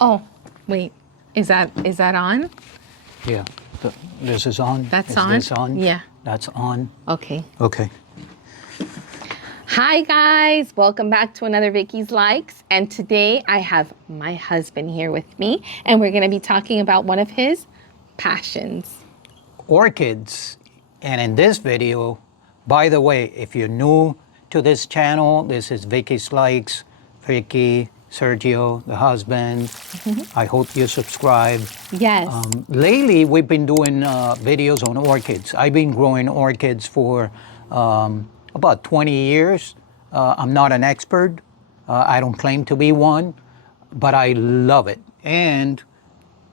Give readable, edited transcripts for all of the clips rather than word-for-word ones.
Oh, wait. Is that on? Yeah. This is on. That's on? Is this on? Yeah. That's on. Okay. Okay. Hi guys, welcome back to another Vicky's Likes, and today I have my husband here with me, and we're going to be talking about one of his passions. Orchids. And in this video, by the way, if you're new to this channel, this is Vicky's Likes, Vicky, Sergio, the husband. I hope you subscribe. Yes. Lately, we've been doing videos on orchids. I've been growing orchids for about 20 years. I'm not an expert. I don't claim to be one, but I love it. And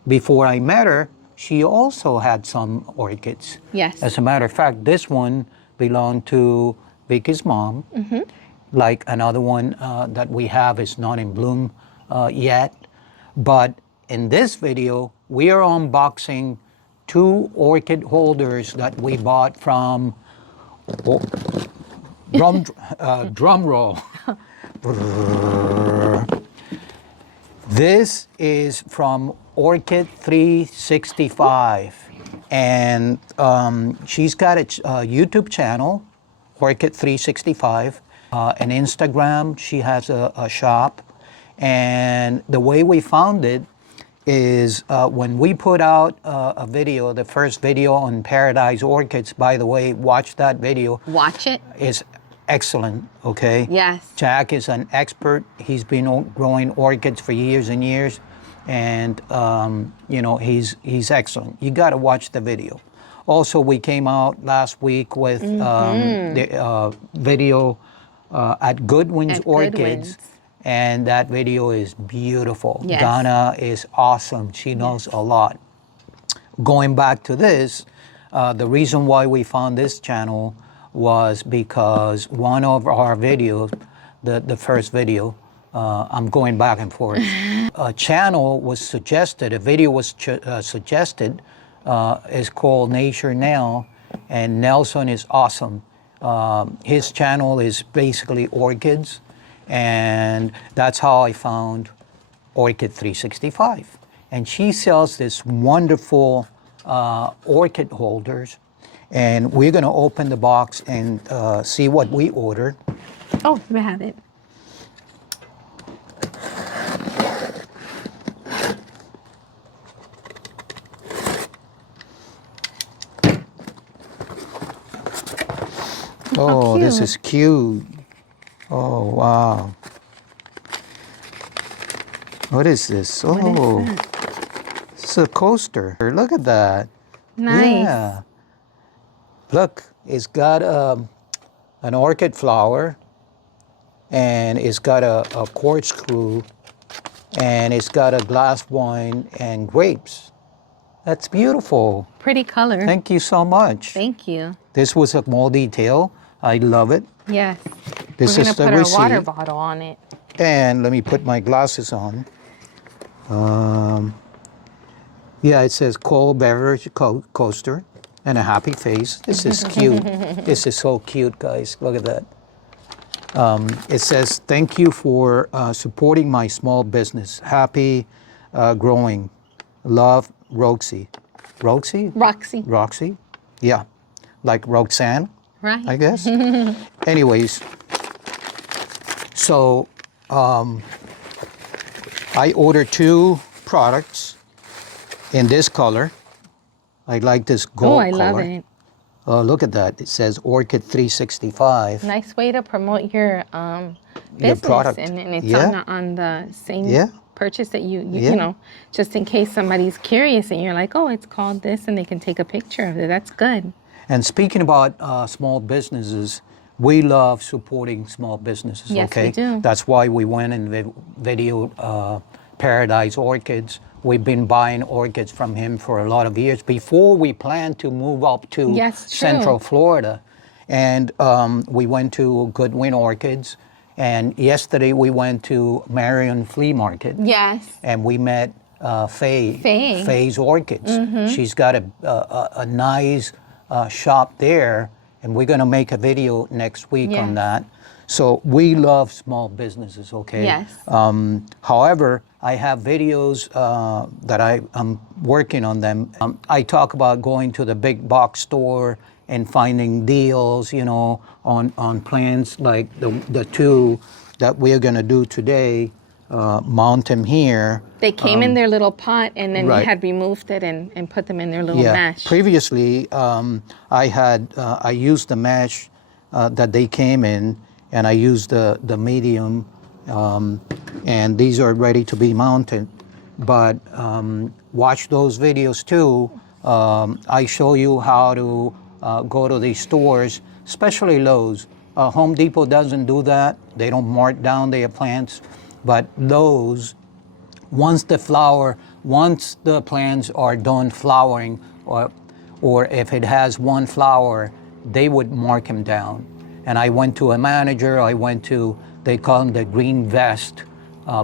before I met her, she also had some orchids. Yes. As a matter of fact, this one belonged to Vicky's mom. Like another one that we have is not in bloom yet. But in this video, we are unboxing 2 orchid holders that we bought from, drum roll. This is from Orchid 365. And she's got a YouTube channel, Orchid 365. An Instagram, she has a shop. And the way we found it is when we put out a video, the first video on Paradise Orchids, by the way, watch that video. Watch it. It's excellent, okay? Yes. Jack is an expert. He's been growing orchids for years and years. And, you know, he's excellent. You got to watch the video. Also, we came out last week with the video at Goodwin's Orchids, and that video is beautiful. Yes. Donna is awesome. She knows a lot. Going back to this, the reason why we found this channel was because one of our videos, the first video, I'm going back and forth. A channel was suggested, a video was suggested, is called Nature Now, and Nelson is awesome. His channel is basically orchids, and that's how I found Orchid 365. And she sells this wonderful orchid holders, and we're going to open the box and see what we ordered. Oh, you have it. Oh, this is cute. Oh, wow. What is this? Oh, it's a coaster. Look at that. Nice. Yeah. Look, it's got an orchid flower, and it's got a corkscrew, and it's got a glass wine and grapes. That's beautiful. Pretty color. Thank you so much. Thank you. This was a small detail. I love it. Yes. This We're is the gonna put receipt. our water bottle on it. And let me put my glasses on. Yeah, it says cold beverage coaster and a happy face. This is cute. This is so cute, guys. Look at that. It says, thank you for supporting my small business. Happy growing. Love, Roxy. Roxy? Roxy. Roxy? Yeah. Like Roxanne, Right. I guess. Anyways, so I ordered 2 products in this color. I like this gold color. Oh, I love it. Look at that. It says Orchid 365. Nice way to promote your business, product. and it's Yeah. on the same Yeah. purchase that you Yeah. know, just in case somebody's curious and you're like, oh, it's called this, and they can take a picture of it. That's good. And speaking about small businesses, we love supporting small businesses, Yes, okay? we do. That's why we went and videoed Paradise Orchids. We've been buying orchids from him for a lot of years before we planned to move up to Yes, true. Central Florida. And we went to Goodwin Orchids. And yesterday we went to Marion Flea Market. Yes. And we met Faye. Faye's Orchids. She's got a nice shop there, and we're gonna make a video next week on that. So we love small businesses, okay? Yes. However, I have videos that I'm working on them. I talk about going to the big box store and finding deals, you know, on plants like the two that we're gonna do today. Mount them here. They came in their little pot, and then you Right. had removed it and put them in their little Yeah. mesh. Previously, I used the mesh that they came in, and I used the medium, and these are ready to be mounted. But watch those videos too. I show you how to go to these stores, especially Lowe's. Home Depot doesn't do that. They don't mark down their plants, but Lowe's, once the plants are done flowering, or if it has one flower, they would mark them down. And I went to a manager, they call them the green vest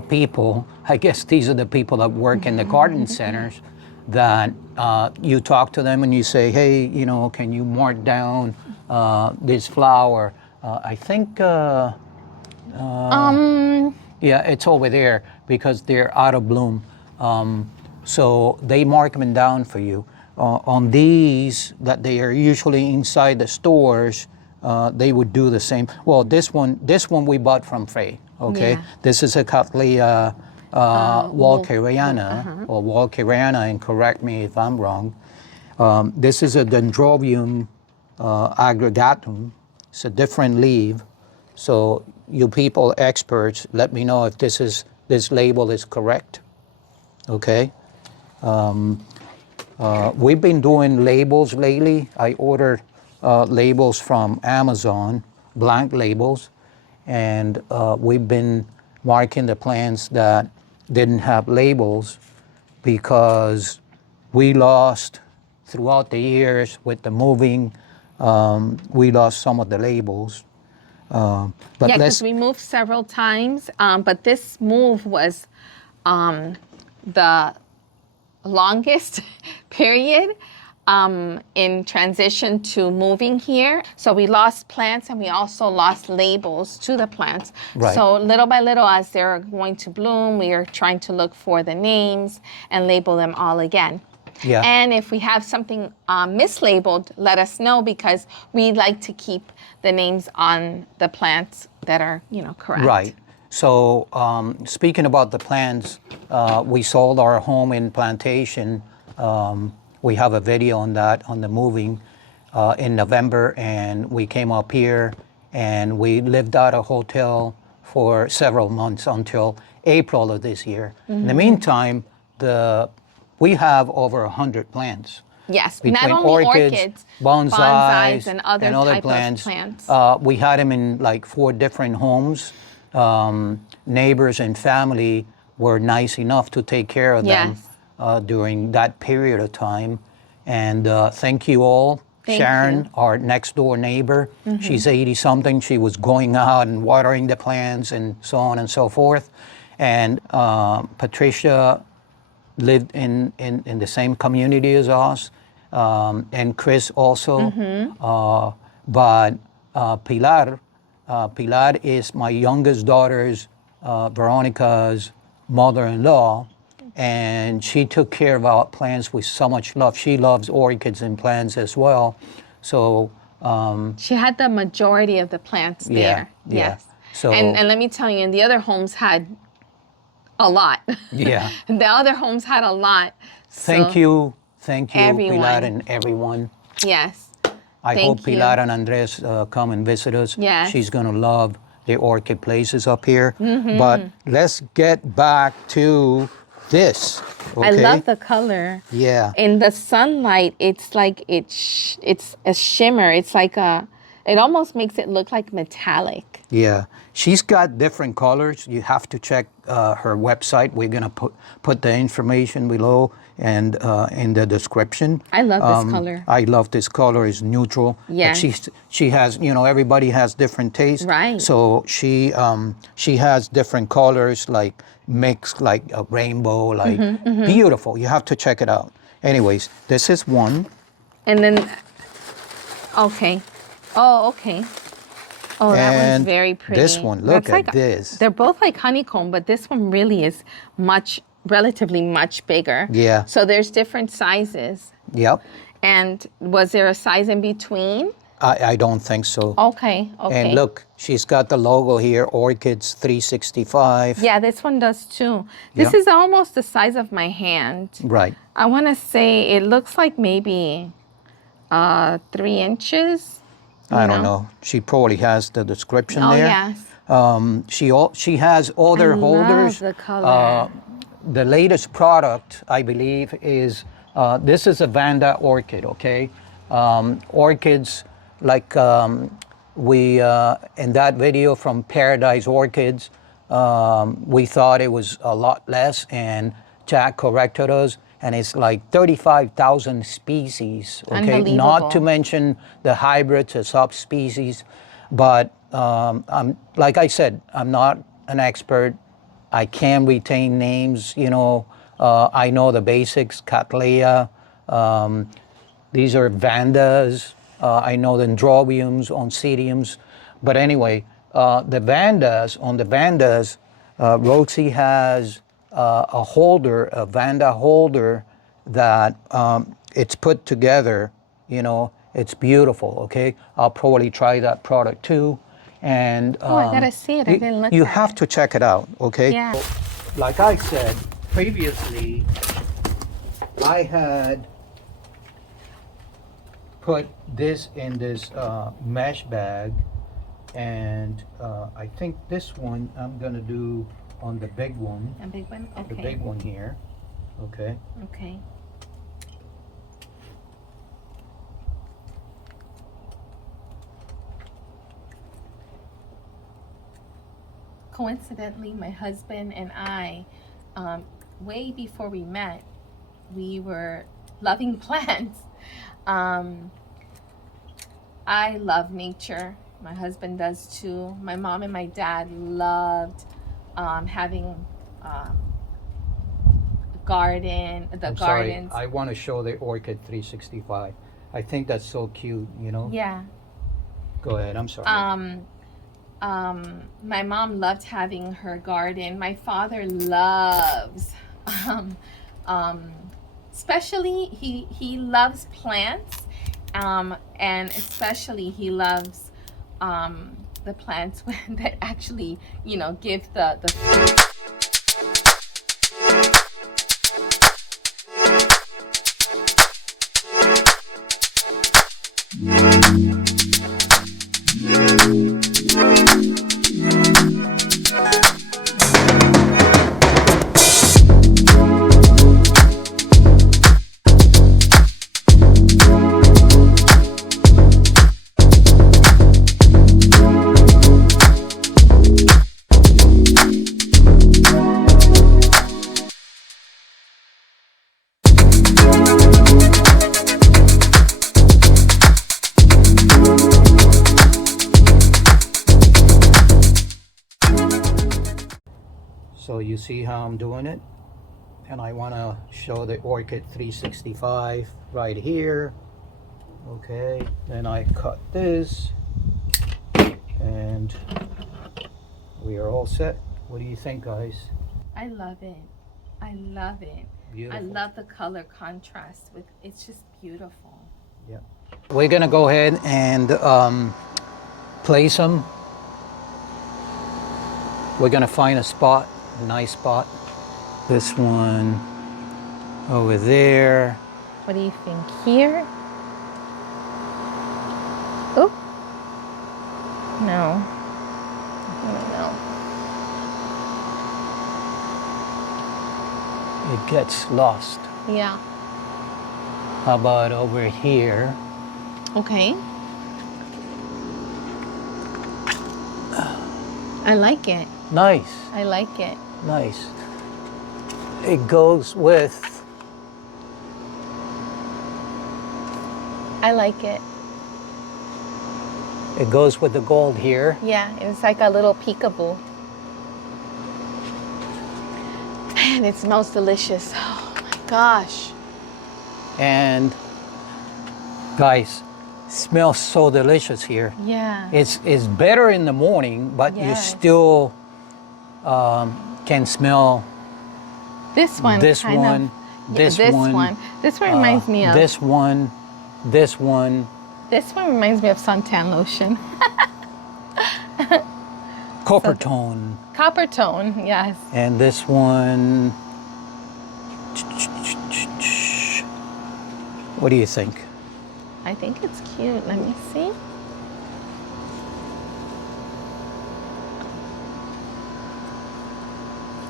people. I guess these are the people that work in the garden centers, that you talk to them and you say, hey, you know, can you mark down this flower? I think, yeah, it's over there because they're out of bloom. So they mark them down for you. On these that they are usually inside the stores, they would do the same. Well, this one we bought from Faye. Okay, Yeah. this is a Cattleya Walkeriana or Walkeriana, and correct me if I'm wrong. This is a Dendrobium aggregatum. It's a different leaf. So you people experts, let me know if this label is correct. Okay. We've been doing labels lately. I ordered labels from Amazon, blank labels, and we've been marking the plants that didn't have labels because we lost, throughout the years with the moving, we lost some of the labels. But Yeah, because we moved several times, but this move was the longest period in transition to moving here. So we lost plants, and we also lost labels to the plants. Right. So little by little, as they're going to bloom, we are trying to look for the names and label them all again. Yeah. And if we have something mislabeled, let us know, because we like to keep the names on the plants that are, you know, correct. Right. So speaking about the plants, we sold our home in Plantation. We have a video on that, on the moving, in November, and we came up here and we lived at a hotel for several months until April of this year. In the meantime, we have over 100 plants. Yes, Between not only orchids, bonsais, and other type plants. of plants. We had them in like 4 different homes. Neighbors and family were nice enough to take care of them during that period of time. And thank you all. Thank Sharon, you. our next door neighbor, she's 80-something. She was going out and watering the plants and so on and so forth. And Patricia lived in the same community as us, and Chris also. But Pilar is my youngest daughter's, Veronica's mother-in-law, and she took care of our plants with so much love. She loves orchids and plants as well. So she had the majority of the plants there. yeah. Yes. So And let me tell you, and the other homes had a lot. yeah. The other homes had a lot. Thank you, everyone. Pilar and everyone. Yes. I Thank hope you. Pilar and Andres come and visit us. Yes. She's gonna love the orchid places up here. But let's get back to this. Okay? I love the color. Yeah. In the sunlight, it's like it's a shimmer. It's like it almost makes it look like metallic. Yeah, she's got different colors. You have to check her website. We're gonna put the information below and in the description. I love this color. I love this color. It's neutral. Yes. But she has, you know, everybody has different tastes. Right. So she has different colors, like mixed, like a rainbow, like beautiful. You have to check it out. Anyways, this is one. And then, okay. Oh, okay. Oh, that one's And very pretty. this one, look That's at this. They're both like honeycomb, but this one really is relatively much bigger. Yeah. So there's different sizes. Yep. And was there a size in between? I don't think so. Okay, okay. And look, she's got the logo here, Orchids 365. Yeah, this one does too. This Yeah. is almost the size of my hand. Right. I want to say it looks like maybe 3 inches. I don't know. She probably has the description Oh, there. yes. She has other holders. Love the color. The latest product, I believe, is this is a Vanda orchid. Okay, orchids like we in that video from Paradise Orchids, we thought it was a lot less, and Jack corrected us, and it's like 35,000 species. Okay, not to mention the hybrids, the subspecies, but like I said, I'm not an expert. I can retain names, you know. I know the basics, Cattleya. These are Vandas. I know the Dendrobiums, Oncidiums. But anyway, the Vandas, Roxy has a holder, a Vanda holder that it's put together, you know. It's beautiful, okay? I'll probably try that product too. And I gotta see it. I didn't look you at have to check it out, okay? Yeah. Like I said previously, I had put this in this mesh bag, and I think this one I'm gonna do on the big one. A big one? Okay. The big one here, okay? Okay. Coincidentally, my husband and I, way before we met, we were loving plants. I love nature. My husband does too. My mom and my dad loved having a garden, I'm gardens. sorry, I want to show the Orchid 365. I think that's so cute, you know? Yeah. Go ahead, I'm sorry. My mom loved having her garden. My father loves, especially he loves plants, and especially he loves the plants that actually, you know, give the fruit. So you see how I'm doing it? And I want to show the Orchid 365 right here. Okay, then I cut this, and we are all set. What do you think, guys? I love it. I love it. Beautiful. I love the color contrast with it's just beautiful. Yeah. We're gonna go ahead and place them. We're gonna find a spot, a nice spot. This one over there. What do you think here? Oh. No. No. It gets lost. Yeah. How about over here? Okay. I like it. Nice, I like it. nice. It goes with, I like it. it goes with the gold here. Yeah, it's like a little peekaboo. And it smells delicious. Oh my gosh. And guys, smells so delicious here. Yeah. It's better in the morning, but you Yes. still can smell This one. this kind one, of, this this one. This one reminds me of. This one, this one. This one reminds me of suntan lotion. Copper tone. Copper tone, yes. And this one. What do you think? I think it's cute. Let me see.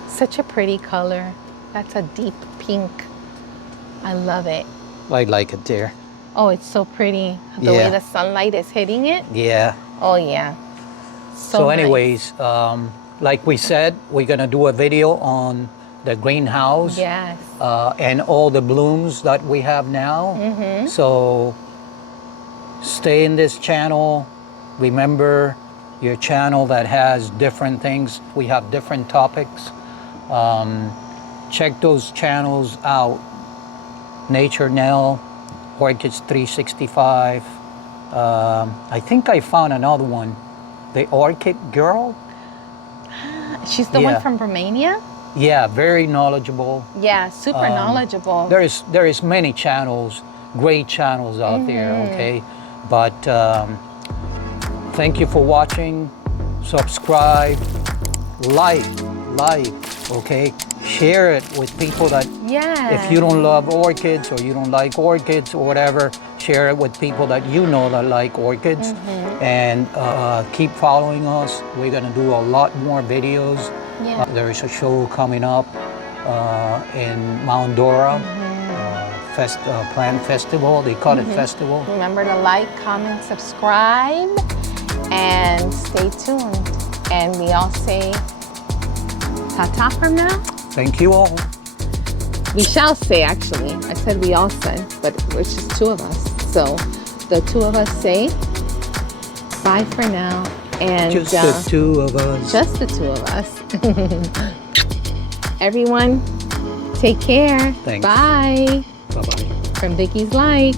Such a pretty color. That's a deep pink. I love it. I like it there. Oh, it's so pretty. The way the sunlight is hitting it. Yeah. Oh, yeah. So nice. anyways, like we said, we're going to do a video on the greenhouse. Yes. And all the blooms that we have now. Mm-hmm. So stay in this channel. Remember your channel that has different things. We have different topics. Check those channels out. Nature Nell, Orchids 365. I think I found another one. The Orchid Girl. She's the one from Romania? Yeah, very knowledgeable. Yeah, super knowledgeable. There is many channels, great channels out there, okay? But thank you for watching. Subscribe, like, okay? Share it with people that, if you don't love orchids or you don't like orchids or whatever, share it with people that you know that like orchids. And keep following us. We're gonna do a lot more videos. Yeah. There is a show coming up in Mount Dora, plant festival. They call it festival. Remember to like, comment, subscribe, and stay tuned. And we all say ta-ta from now. Thank you all. We shall say, actually. I said we all said, but it's just two of us. So the two of us say bye for now. And Just the two of us. Just the two of us. Everyone, take care. Thanks. Bye. Bye-bye. From Vicky's Likes.